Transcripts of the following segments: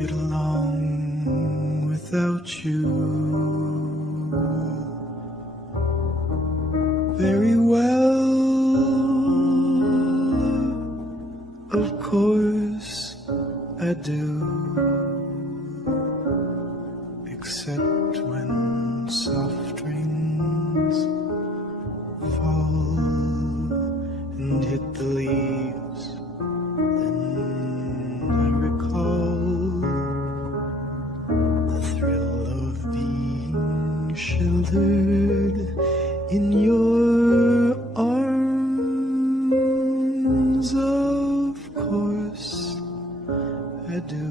get along without you very well. Of course I do, except when soft rains fall and hit the leaves. Then I recall the thrill of being sheltered in your arms. Of course I do.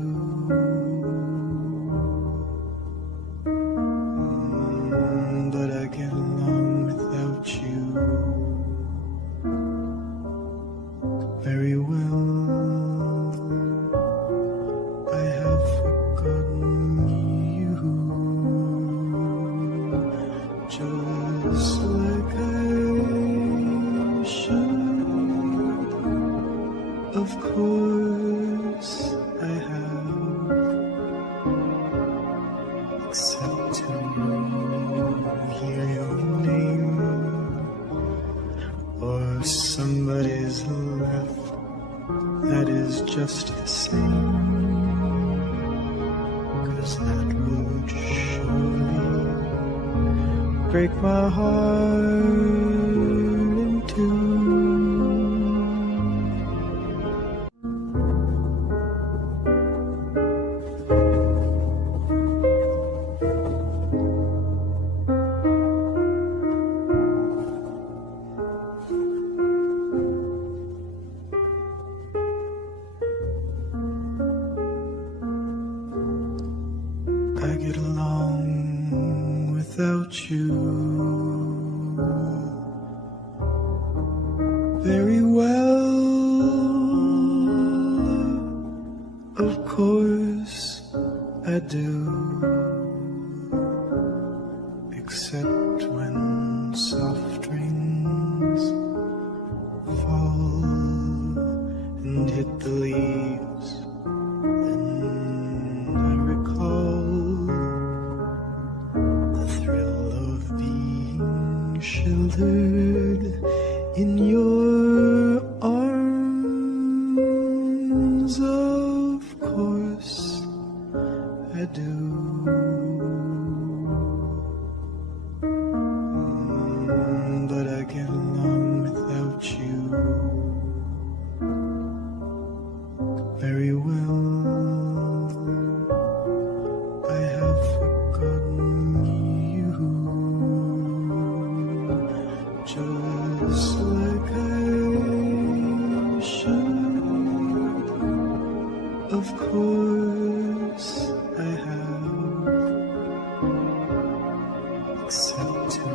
But I get along without you very well. I have forgotten you, just like I should. Of course I have, except to hear your name or somebody's laugh. That is just the same, 'cause that would surely break my heart in two. I get along without you very well. Of course I do, except when soft rains fall and hit the leaves. Then I recall the thrill of being sheltered in your arms. Of course I do. But I get along without you very well. I have forgotten you, just like I should. Of course I have, except to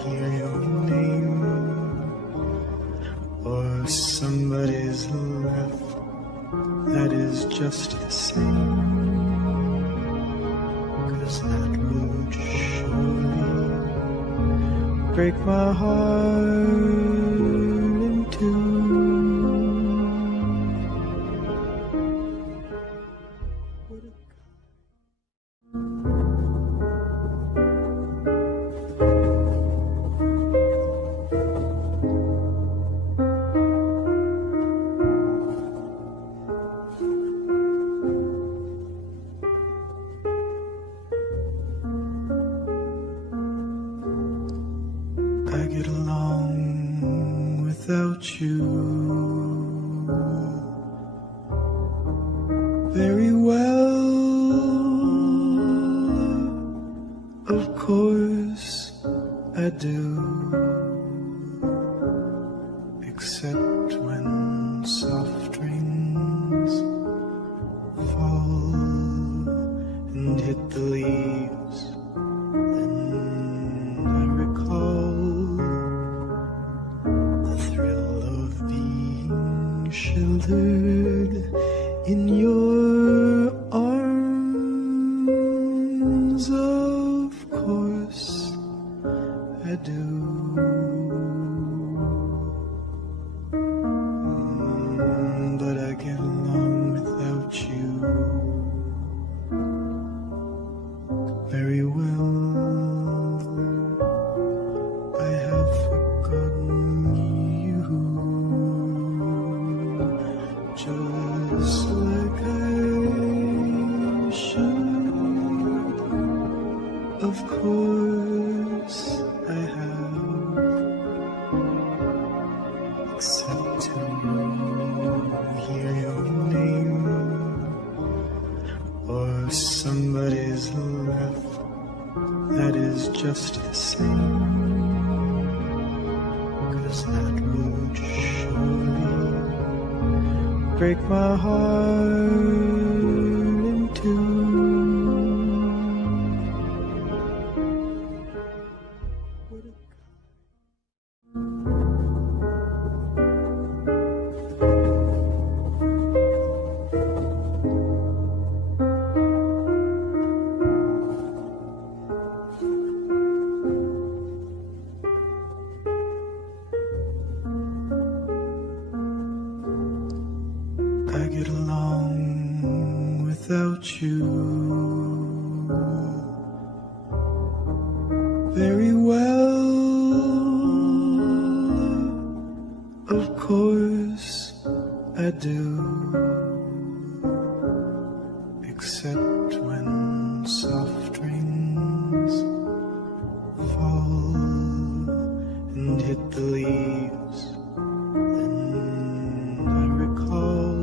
hear your name or somebody's laugh. That is just the same, 'cause that would surely break my heart in two. I get along without you very well. Of course I do, except when soft rains fall and hit the leaves. Then I recall the thrill of being sheltered in your arms. Of course I do. But I get along without you except to hear your name or somebody's laugh that is just the same, 'cause that would surely break my heart in two. I get along without you very well. Of course I do, except when soft rains fall and hit the leaves. Then I recall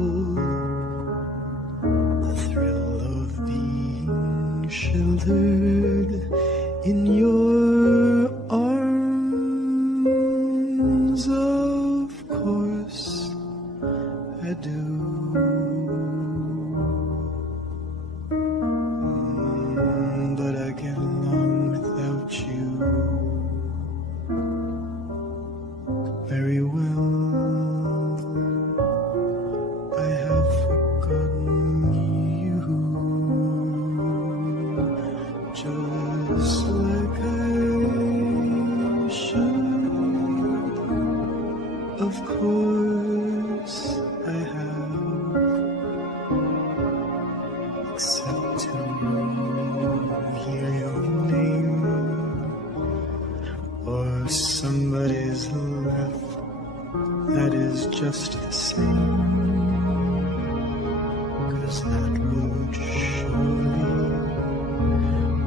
the thrill of being sheltered in your arms. Of course I do. But I get along without you very well. I have forgotten you, just like I should. Of course I have, except to hear your name or somebody's laugh that is just the same, 'cause that would surely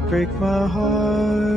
break my heart.